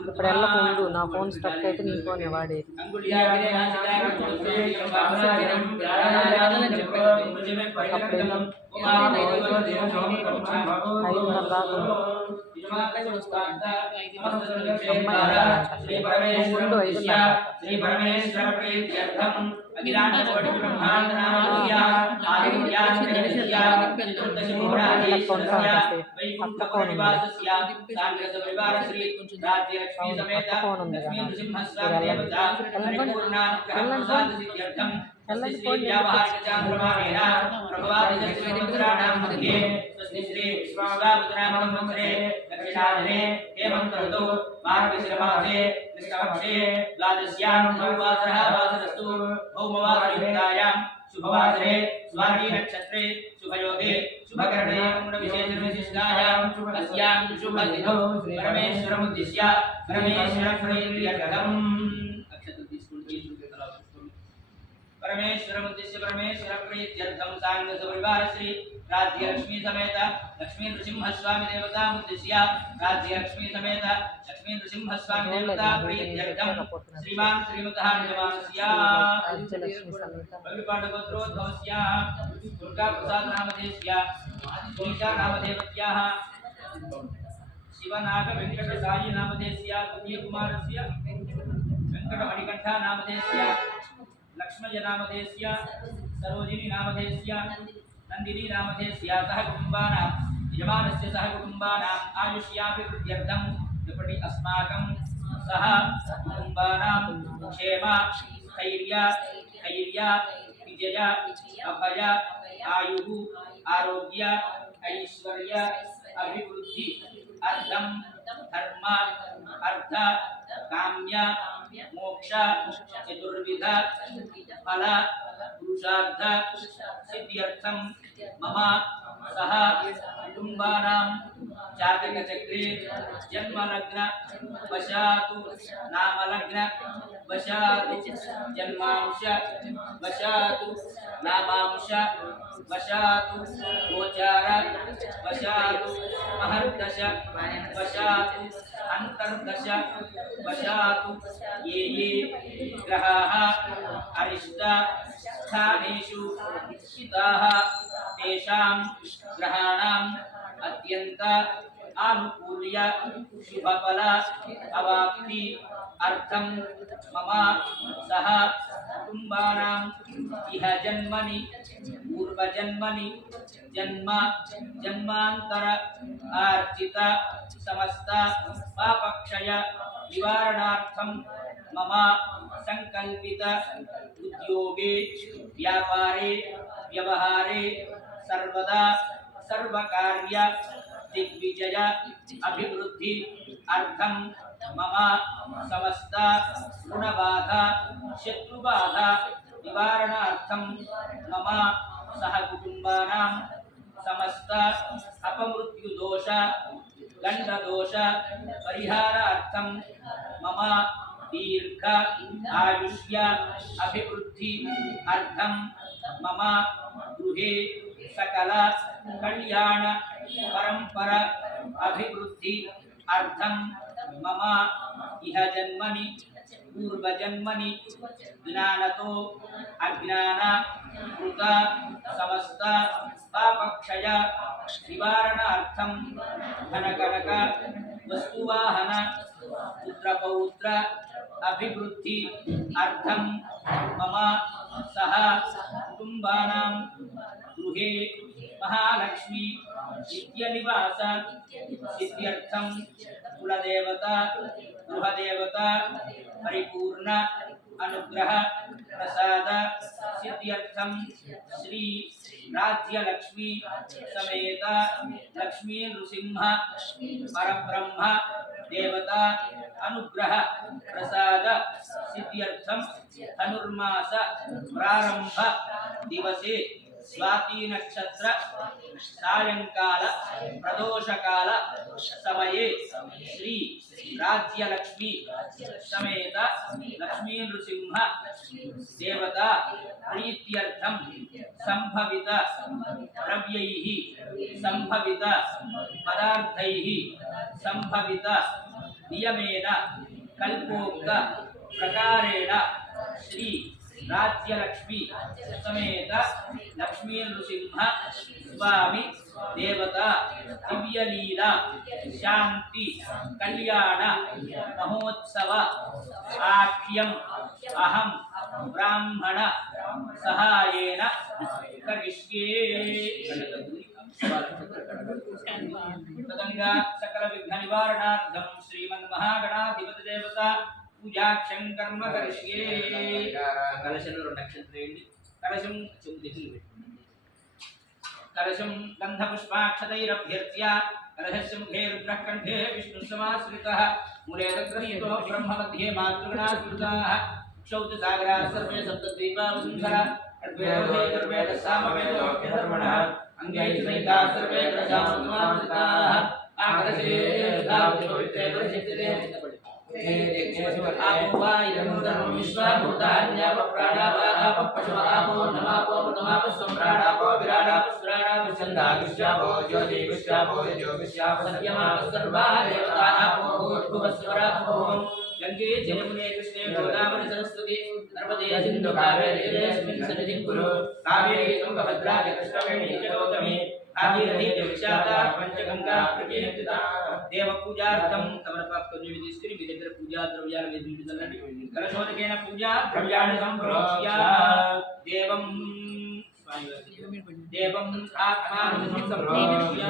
ఇప్పుడు వెళ్ళకూడదు, నా ఫోన్ స్టక్ అయితే నీ ఫోన్ వాడేది. शुभवासरे स्वामी नक्षत्रे शुभयोगे शुभकरणे विशेष विशिष्टायां अस्यां शुभतिथौ परमेश्वरमुद्दिश्य परमेश्वरप्रीत्यर्थम् अक्षतु తీసుకుంటూ परमेश्वरमुद्दिश्य परमेश्वरप्रीत्यर्थं सांग परिवार श्री राज्य लक्ष्मी समेत लक्ष्मी नृसिंह स्वामी देवता उद्दिश्य राज्य लक्ष्मी समेत लक्ष्मी नृसिंह स्वामी देवता प्रीत्यर्थं श्रीमान श्रीमतः निजमानस्य राज्य लक्ष्मी समेत भविपाठगोत्रोद्भवस्य दुर्गा प्रसाद नामधेयस्य आदिशा नामधेयत्याः शिवनाग वेंकट साई नामधेयस्य द्वितीय कुमारस्य वेंकट मणिकंठ नामधेयस्य लक्ष्मण नामधेयस्य सरोजिनी नामधेयस्य नंदिनी नामधेयस्य सह कुटुंबानां यजमानस्य सह कुटुंबानां आयुष्याभिवृद्ध्यर्थं इपटि अस्माकं सह कुटुंबानां क्षेम स्थैर्य विजय अभय आयुः आरोग्य ऐश्वर्य अभिवृद्धि अर्थं धर्म अर्थ काम्य मोक्ष चतुर्विध फल पुरुषार्थ सिद्ध्यर्थं मम सह कुटुंबानां जातकचक्रे जन्मलग्न वशातु नामलग्न वशातु जन्मांश वशातु नामांश वशातु गोचार वशातु महर्दश वशातु अंतर्दश वशातु ये ग्रहाः अरिष्ट स्थानेषु स्थिताः तेषां ग्रहाणाम् अत्यंत आनुकूल्य शुभफल अवाप्ति अर्थं मम सह कुटुंबानां इह जन्मनि पूर्वजन्मनि जन्म जन्मांतर आर्जित समस्त पापक्षय निवारणार्थं मम संकल्पित उद्योगे व्यापारे व्यवहारे सर्वदा सर्वकार्य दिग्विजय अभिवृद्धि अर्थं मम समस्त ऋणबाधा शत्रुबाधा निवारणार्थं मम सह कुटुंबानां समस्त अपमृत्युदोष गंडदोष परिहारार्थं मम दीर्घ आयुष्य अभिवृद्धि अर्थं मम गृहे सकल कल्याण परंपर अभिवृद्धि अर्थं मम इह जन्मनि पूर्वजन्मनि ज्ञानतो अज्ञान कृत समस्त पापक्षय निवारणार्थं धनकनक वस्तुवाहन पुत्रपौत्र अभिवृद्धि अर्थं मम सह कुटुंबानां गृहे महालक्ष्मी नित्यनिवास सिद्ध्यर्थं कुलदेवता गृहदेवता परिपूर्ण अनुग्रह प्रसाद सिद्ध्यर्थं श्री राज्य लक्ष्मी समेत लक्ष्मी नृसिंह परब्रह्म देवता अनुग्रह प्रसाद सिद्ध्यर्थं धनुर्मास प्रारंभ दिवसे स्वाति नक्षत्र सायंकाल प्रदोषकाल समये श्री राज्यलक्ष्मी समेत लक्ष्मी नृसिंह देवता प्रीत्यर्थम संभवित द्रव्यैः संभवित पदार्थैः संभवित नियमेन कल्पोक्त प्रकारेण श्री राज्यलक्ष्मी समेत लक्ष्मी नृसिंह स्वामी देवता दिव्यलीला शांति कल्याण महोत्सव आख्यम अहम ब्राह्मण सहायेन करिष्ये। तदंगा सकल विघ्न निवारणार्थम श्रीमन्महागणाधिपति देवता पूजाक्षं कर्म करिष्ये। कलशंलो नक्षत्रेंడి कलशं चुंदिति कलशं गंधपुष्पाक्षतैरभ्यर्च्य कलशस्य मुखे रुद्रः कंठे विष्णुसमाश्रितः मूले तद्गणितो ब्रह्ममध्ये मातृगणास्मृताः क्षौतसागराः सर्वे सप्तद्वीपा वसुन्धरा अद्वैतवेदसामवेदोऽप्यधर्मणः अंगे चैताः सर्वे ग्रहाः आकर्षे धावते परिचिते आपुवा इदं विश्वभूतान्याप प्राणापाप पशुआपो नमापो प्रथमापो सम्राणापो विराडापो सुराणापो छन्दागुष्यापो ज्योतिगुष्यापो योगुष्यापो सत्यमापो सर्वाः देवतापो भूर्भुवस्वरापो गंगे जमुने कृष्णे गोदावरी सरस्वती नर्मदे सिंधु कावेरी जलेस्मिन् सन्निधिं कुरु कावेरी तुंगभद्रा कृष्णवेणी च गौतमी भागीरथी च विशाखा पंचगंगा प्रकीर्तिता देव पूजार्थं समर्पयामि विधिस्त्री विधिद्र पूजा द्रव्यानि विधिविधानानि कलशोदकेन पूजा द्रव्याणि संप्रोक्ष्य देवं आत्मानं संप्रोक्ष्य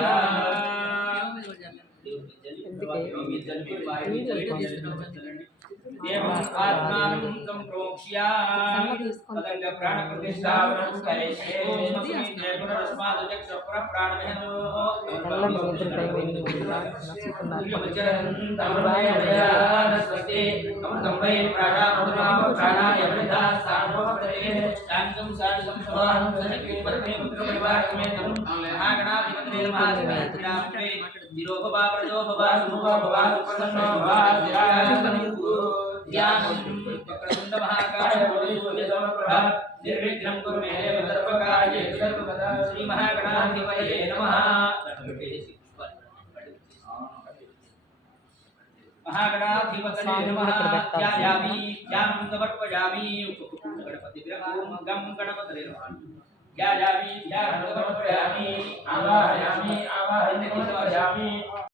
देवं आत्मानं संप्रोक्ष्य तदंग प्राण प्रतिष्ठापनं करिष्ये। पुनरस्मात् चक्ष प्राणमहेनो स्वस्ति अमृतं वै प्राणामृतमाप प्राणाय वृथा सार्वभौमपदये शान्तं साधुं स्वाहं सनकिं पत्नी पुत्रपरिवारसमेतं महागणाधिपतये नमः। धीरो भव प्रजो भव सुमुखो भव सुप्रसन्नो भव चिरायुः ज्ञानं वक्रतुण्ड महाकाय कोटिसूर्यसमप्रभा निर्विघ्नं कुरु मे देव सर्वकार्येषु सर्वदा। श्री महागणाधिपतये नमः। महागणाधिपतये नमः। ध्यायामि ध्यानं समर्पयामि गणपतिभ्यः ओम गं गणपतये नमः। ध्यायामि ध्यानं समर्पयामि आवाहयामि आवाहनं समर्पयामि